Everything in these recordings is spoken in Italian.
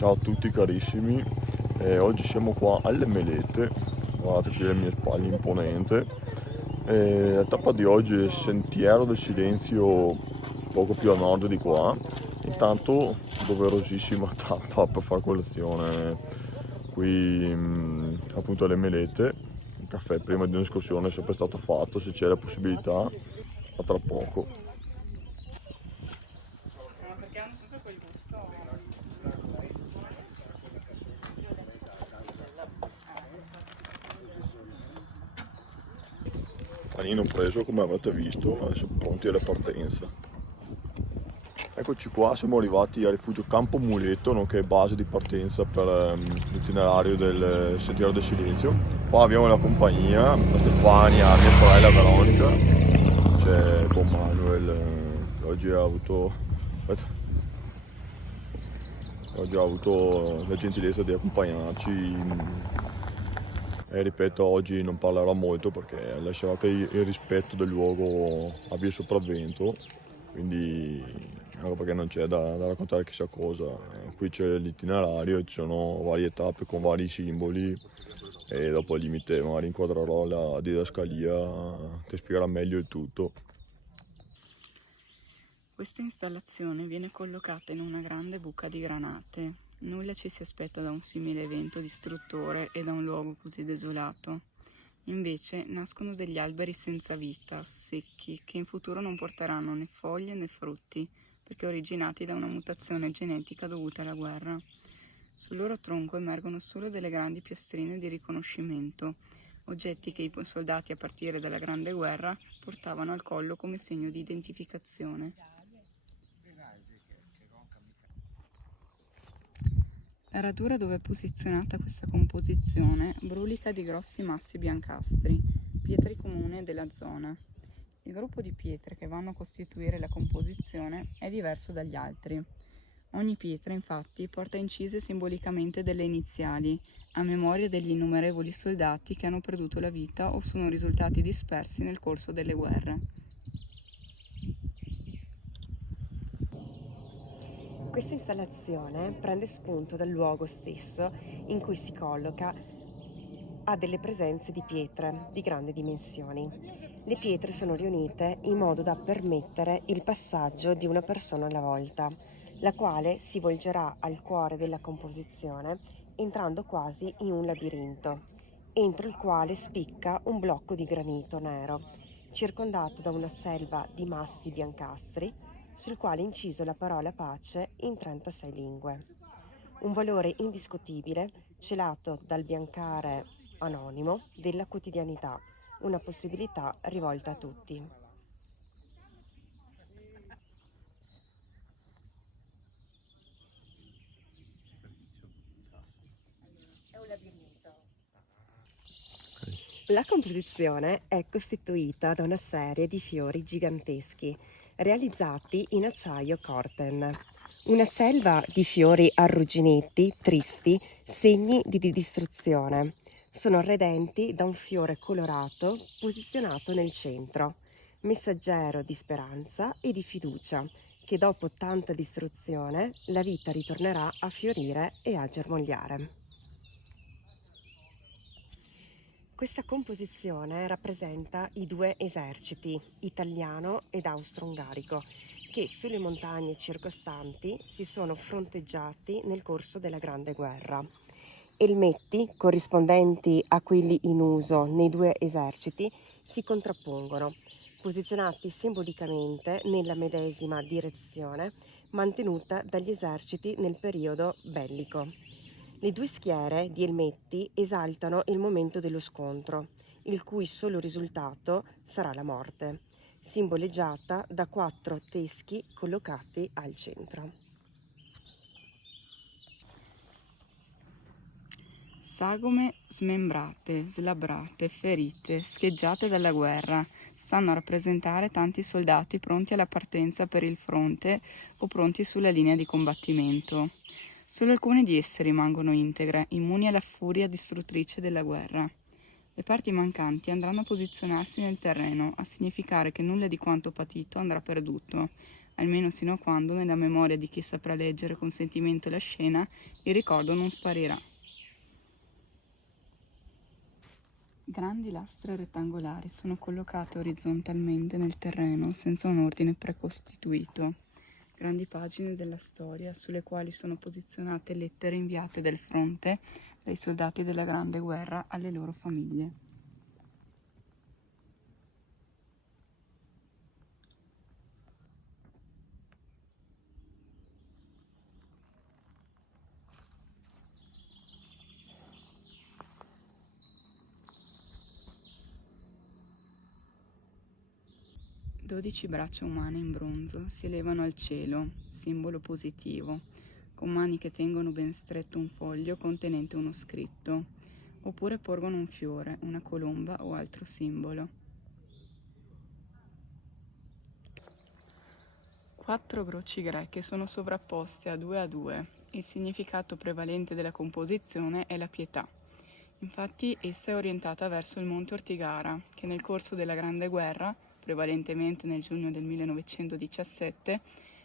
Ciao a tutti carissimi, oggi siamo qua alle Melette, guardate qui alle mie spalle imponente. La tappa di oggi è il Sentiero del Silenzio, poco più a nord di qua. Intanto doverosissima tappa per fare colazione qui appunto alle Melette. Il caffè prima di un'escursione è sempre stato fatto, se c'è la possibilità, a tra poco. Ma perché hanno sempre quel gusto? Panino preso come avrete visto, adesso pronti alla partenza. Eccoci qua, siamo arrivati al rifugio Campo Muletto, nonché base di partenza per l'itinerario del Sentiero del Silenzio. Qua abbiamo la compagnia, la Stefania, mia sorella Veronica, c'è Buon Manuel, che oggi ha avuto la gentilezza di accompagnarci. E ripeto, oggi non parlerò molto perché lascerò che il rispetto del luogo abbia il sopravvento, quindi anche perché non c'è da raccontare chissà cosa. Qui c'è l'itinerario, ci sono varie tappe con vari simboli e dopo al limite magari inquadrerò la didascalia che spiegherà meglio il tutto. Questa installazione viene collocata in una grande buca di granate. Nulla ci si aspetta da un simile evento distruttore e da un luogo così desolato. Invece nascono degli alberi senza vita, secchi, che in futuro non porteranno né foglie né frutti, perché originati da una mutazione genetica dovuta alla guerra. Sul loro tronco emergono solo delle grandi piastrine di riconoscimento, oggetti che i soldati a partire dalla Grande Guerra portavano al collo come segno di identificazione. La radura dove è posizionata questa composizione brulica di grossi massi biancastri, pietre comuni della zona. Il gruppo di pietre che vanno a costituire la composizione è diverso dagli altri. Ogni pietra, infatti, porta incise simbolicamente delle iniziali, a memoria degli innumerevoli soldati che hanno perduto la vita o sono risultati dispersi nel corso delle guerre. Questa installazione prende spunto dal luogo stesso in cui si colloca, ha delle presenze di pietre di grandi dimensioni. Le pietre sono riunite in modo da permettere il passaggio di una persona alla volta, la quale si volgerà al cuore della composizione entrando quasi in un labirinto, entro il quale spicca un blocco di granito nero, circondato da una selva di massi biancastri, sul quale è inciso la parola pace in 36 lingue. Un valore indiscutibile celato dal biancare anonimo della quotidianità, una possibilità rivolta a tutti. È un labirinto. La composizione è costituita da una serie di fiori giganteschi realizzati in acciaio Corten. Una selva di fiori arrugginiti, tristi, segni di distruzione. Sono arredenti da un fiore colorato posizionato nel centro, messaggero di speranza e di fiducia, che dopo tanta distruzione la vita ritornerà a fiorire e a germogliare. Questa composizione rappresenta i due eserciti, italiano ed austro-ungarico, che sulle montagne circostanti si sono fronteggiati nel corso della Grande Guerra. Elmetti, corrispondenti a quelli in uso nei due eserciti, si contrappongono, posizionati simbolicamente nella medesima direzione mantenuta dagli eserciti nel periodo bellico. Le due schiere di elmetti esaltano il momento dello scontro, il cui solo risultato sarà la morte, simboleggiata da 4 teschi collocati al centro. Sagome smembrate, slabbrate, ferite, scheggiate dalla guerra, stanno a rappresentare tanti soldati pronti alla partenza per il fronte o pronti sulla linea di combattimento. Solo alcune di esse rimangono integre, immuni alla furia distruttrice della guerra. Le parti mancanti andranno a posizionarsi nel terreno, a significare che nulla di quanto patito andrà perduto, almeno sino a quando, nella memoria di chi saprà leggere con sentimento la scena, il ricordo non sparirà. Grandi lastre rettangolari sono collocate orizzontalmente nel terreno senza un ordine precostituito. Grandi pagine della storia sulle quali sono posizionate lettere inviate dal fronte dai soldati della Grande Guerra alle loro famiglie. Dodici braccia umane in bronzo si elevano al cielo, simbolo positivo, con mani che tengono ben stretto un foglio contenente uno scritto, oppure porgono un fiore, una colomba o altro simbolo. 4 croci greche sono sovrapposte a due. Il significato prevalente della composizione è la pietà. Infatti essa è orientata verso il monte Ortigara, che nel corso della Grande Guerra, prevalentemente nel giugno del 1917,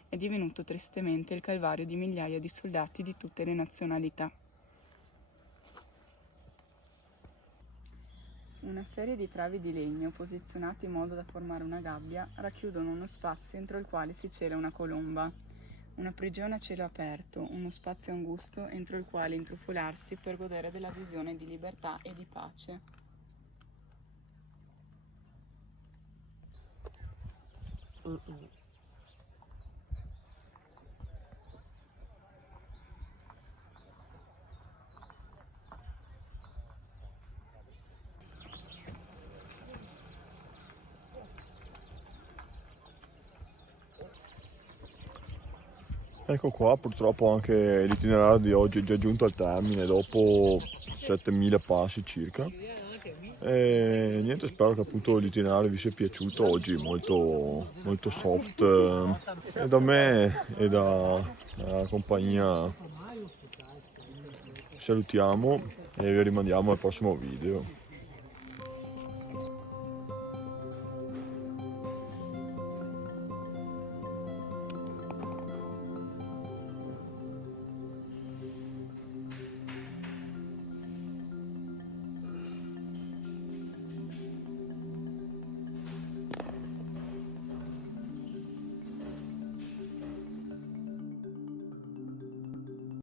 è divenuto tristemente il calvario di migliaia di soldati di tutte le nazionalità. Una serie di travi di legno posizionati in modo da formare una gabbia racchiudono uno spazio entro il quale si cela una colomba. Una prigione a cielo aperto, uno spazio angusto entro il quale intrufolarsi per godere della visione di libertà e di pace. Ecco qua, purtroppo anche l'itinerario di oggi è già giunto al termine dopo 7000 passi circa. E niente, spero che appunto l'itinerario vi sia piaciuto oggi, molto soft, e da me e dalla compagnia salutiamo e vi rimandiamo al prossimo video.